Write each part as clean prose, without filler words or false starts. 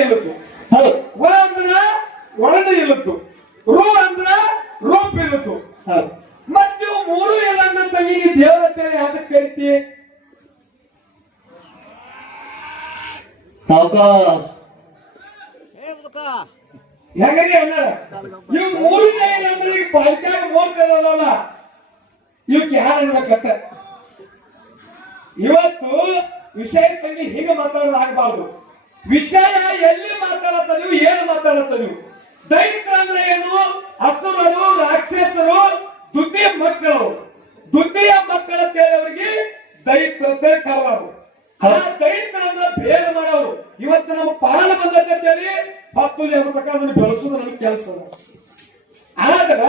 ಇಲ್ಲತ್ತು ವ ಅಂದ್ರ ವರ್ಣ ಇಲ್ಲತ್ತು ರು ಅಂದ್ರ ರೂಪ ಇಲ್ಲತ್ತು ಮತ್ತು ಮೂರು ಎಲ್ಲ ತಂಗಿ ದೇವರತ್ತೆ ಯಾವ್ದಕ್ಕೆ ಕರಿತಿ ಹೆಂಗರಿ ಅನ್ನಾರ ಇವ್ ಮೂರು ಅಂದ್ರೆ ಈ ಪಾಲ್ಕಾಗ ನೋಡ್ತಿರಲ್ಲ ಇವಕ್ಕೆ ಯಾರು ಅನ್ಬೇಕತ್ತ ಇವತ್ತು ವಿಷಯ ತಂಗಿ ಹೀಗೆ ಮಾತಾಡೋದು ಆಗಬಾರ್ದು ವಿಷಯ ಎಲ್ಲಿ ಮಾತಾಡತ್ತ ನೀವು ಏನು ಮಾತಾಡತ್ತ ನೀವು ದೈತ್ಯ ಅಂದ್ರೆ ಏನು ಅಸುರರು ರಾಕ್ಷಸರು ದುಡ್ಡಿಯ ಮಕ್ಕಳು ದುಡ್ಡಿಯ ಮಕ್ಕಳ ಅವರಿಗೆ ದೈತ್ಯ ಅಂತ ಕರೆದರು ಆ ದೈತ್ಯ ಅಂದ್ರೆ ಭೇದ ಮಾಡೋರು ಇವತ್ತು ನಮ್ಮ ಪಾಲ ಬಂದೈತೆ ಹೇಳಿ ಹತ್ತು ಅದನ್ನು ಬೆಳೆಸೋದು ನಮ್ಗೆ ಕೆಲಸ ಆದ್ರ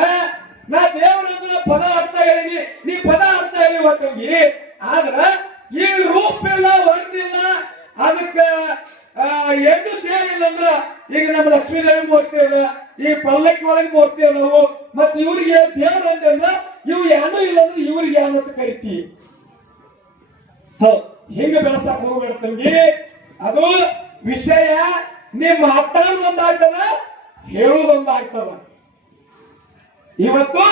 ನಾ ದೇವರ ಪದ ಅರ್ಥ ಹೇಳಿನಿ ನೀ ಪದ ಅರ್ಥ ಹೇಳಿ ಇವತ್ತಂಗಿ ಆದ್ರ ಈ ರೂಪ ಇಲ್ಲ ವರ್ಣಿಲ್ಲ ಅದಕ್ಕ ಎಷ್ಟು ದೇವಿಲ್ಲ ಅಂದ್ರ ಈಗ ನಮ್ಮ ಲಕ್ಷ್ಮೀದೇವಿ ಮೂರ್ತಿಯಲ್ಲ ಈ ಪಲ್ಲಕ್ಕಿ ಒಳಗೆ ಮೂರ್ತಿಯ ನಾವು ಮತ್ ಇವ್ರಿಗೆ ದೇವ್ರ ಅಂದ್ರ ಇವ್ ಏನೂ ಇಲ್ಲ ಅಂದ್ರೆ ಇವ್ರಿಗೆ ಏನು ಅಂತ ಕರಿತೀವಿ ಹಿಂಗ ಬೆಳಸಕ್ ಹೋಗ್ಬೇಡ ತಂಗಿ ಅದು ವಿಷಯ ನೀವ್ ಮಾತಾಡೋದೊಂದಾಗ್ತದ ಹೇಳುವುದೊಂದಾಗ್ತದ ಇವತ್ತು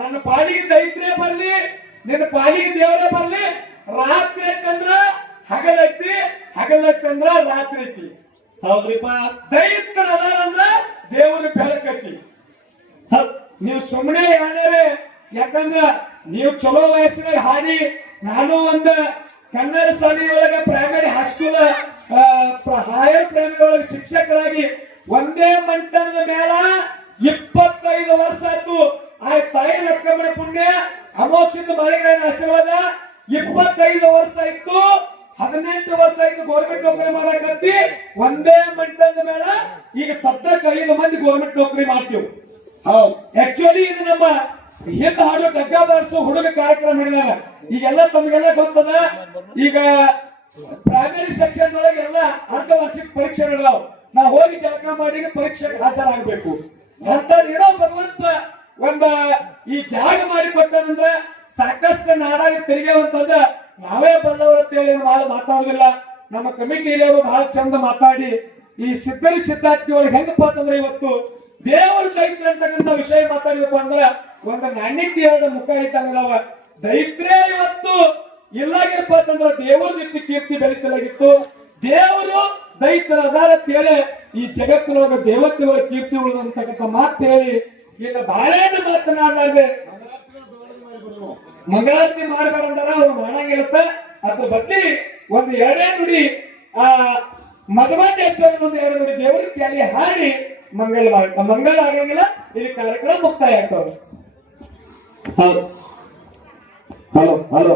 ನನ್ನ ಪಾಲಿಗೆ ದೈತ್ರೆ ಬರ್ಲಿ ನಿನ್ನ ಪಾಲಿಗೆ ದೇವರೇ ಬರ್ಲಿ ರಾತ್ರಿ ಐತಂದ್ರ ಹಗಲೈತಿ ಹಗಲೈತಂದ್ರ ರಾತ್ರಿ ಐತಿ ಹೌದ್ರಿಪ್ಪ ದೈತ್ರ ಅದಾರಂದ್ರ ದೇವ್ರ ಬೆಳಕೈತಿ ನೀವು ಸುಮ್ಮನೆ ಯಾರೇ ಯಾಕಂದ್ರ ನೀವು ಚಲೋ ವಯಸ್ಸಿನಾಗ ಹಾಡಿ ನಾನು ಒಂದು ಕನ್ನಡ ಶಾಲೆಯೊಳಗೆ ಪ್ರೈಮರಿ ಹೈಸ್ಕೂಲ್ ಹೈಯರ್ ಪ್ರೈಮರಿ ಒಳಗೆ ಶಿಕ್ಷಕರಾಗಿ ಒಂದೇ ಮಂಟನದ ಮೇಳ 25 ವರ್ಷ ಆಯ್ತು ಆ ತಾಯಿ ಲಕ್ಕಮ್ಮನ ಪುಣ್ಯ ಅಮೋಸಿಂದ ಮಳೆಗಳ ಆಶೀರ್ವಾದ 25 ವರ್ಷ ಆಯ್ತು 18 ವರ್ಷ ಆಯ್ತು ಗೌರ್ಮೆಂಟ್ ನೌಕರಿ ಮಾಡಕತ್ತಿ ಒಂದೇ ಮಂಟನದ ಮೇಳ ಈಗ ಸದ್ಯಕ್ಕೆ 5 ಮಂದಿ ಗೌರ್ಮೆಂಟ್ ನೌಕರಿ ಮಾಡ್ತೀವಿ ಆಕ್ಚುಲಿ ಇದು ನಮ್ಮ ಹಿಂದ ಹಾಡು ಡಗ್ಗ ಬಾರಿಸೋ ಹುಡುಗ ಕಾರ್ಯಕ್ರಮ ಹೇಳಿದಾರ ಈಗೆಲ್ಲ ತಮಗೆಲ್ಲ ಗೊತ್ತದ ಈಗ ಪ್ರೈಮರಿ ಸೆಕ್ಷನ್ ಒಳಗೆ ಎಲ್ಲ ಅರ್ಧ ವಾರ್ಷಿಕ ಪರೀಕ್ಷೆ ನಡೆದಾವ್ ನಾವು ಹೋಗಿ ಜಳಕ ಮಾಡಿ ಪರೀಕ್ಷೆಗೆ ಹಾಜರಾಗಬೇಕು ಅಂತ ಏನೋ ಭಗವಂತ ಒಂದ ಈ ಜಾಗ ಮಾಡಿ ಕೊಟ್ಟಂದ್ರೆ ಸಾಕಷ್ಟು ನಾಡಾಗಿ ತೆರಿಗೆ ಅಂತಂದ್ರೆ ನಾವೇ ಬಂದವರು ಅಂತೇಳಿ ಮಾತಾಡೋದಿಲ್ಲ ನಮ್ಮ ಕಮಿಟಿ ಹಿರಿಯವರು ಬಹಳ ಚಂದ ಮಾತಾಡಿ ಈ ಸಿದ್ಧರಿ ಸಿದ್ಧಾರ್ಥಿ ಒಳಗೆ ಹೆಂಗಪ್ಪ ಅಂತಂದ್ರೆ ಇವತ್ತು ದೇವರು ದೈತ್ಯ ಅಂತಕ್ಕಂಥ ವಿಷಯ ಮಾತಾಡಬೇಕು ಅಂದ್ರೆ ಒಂದು ನಾಣ್ಯಕ್ಕೆ 2 ಮುಖ ಇದ್ದಂಗದವ ದೈತ್ಯ ಇವತ್ತು ಇಲ್ಲಾಗಿರಪ್ಪ ಅಂತಂದ್ರೆ ದೇವರದಿಟ್ಟು ಕೀರ್ತಿ ಬೆಳೀತಲಾಗಿತ್ತು ದೇವರು ದೈತ್ಯರ ಅದಾರ ಅಂತೇಳಿ ಈ ಜಗತ್ತಿನೊಳಗ ದೇವತೆಗಳ ಕೀರ್ತಿ ಉಳಿದಂತಕ್ಕಂಥ ಮಾತು ಹೇಳಿ ಈಗ ಬಾಳೆಹಣ್ಣು ಮಾತನಾಡಲಾರ್ದೆ ಮಂಗಳಾರತಿ ಮಾಡಬೇಡಂದಾರ ಅವ್ರು ಮಾಡಂಗಿರುತ್ತೆ ಅದ್ರ ಬಗ್ಗೆ ಒಂದು 2 ನುಡಿ ಆ ಮಧುಮಾಂಡೇಶ್ವರ ಒಂದು 2 ನುಡಿ ದೇವರಿಗೆ ಕ್ಯಾಲಿ ಹಾಡಿ ಮಂಗಲ ಮಂಗಲ ಆಗಂಗಿಲ್ಲ ಇಲ್ಲಿ ಕಾರ್ಯಕ್ರಮ ಮುಕ್ತಾಯ ಆಗ್ತವೆ. Hello hello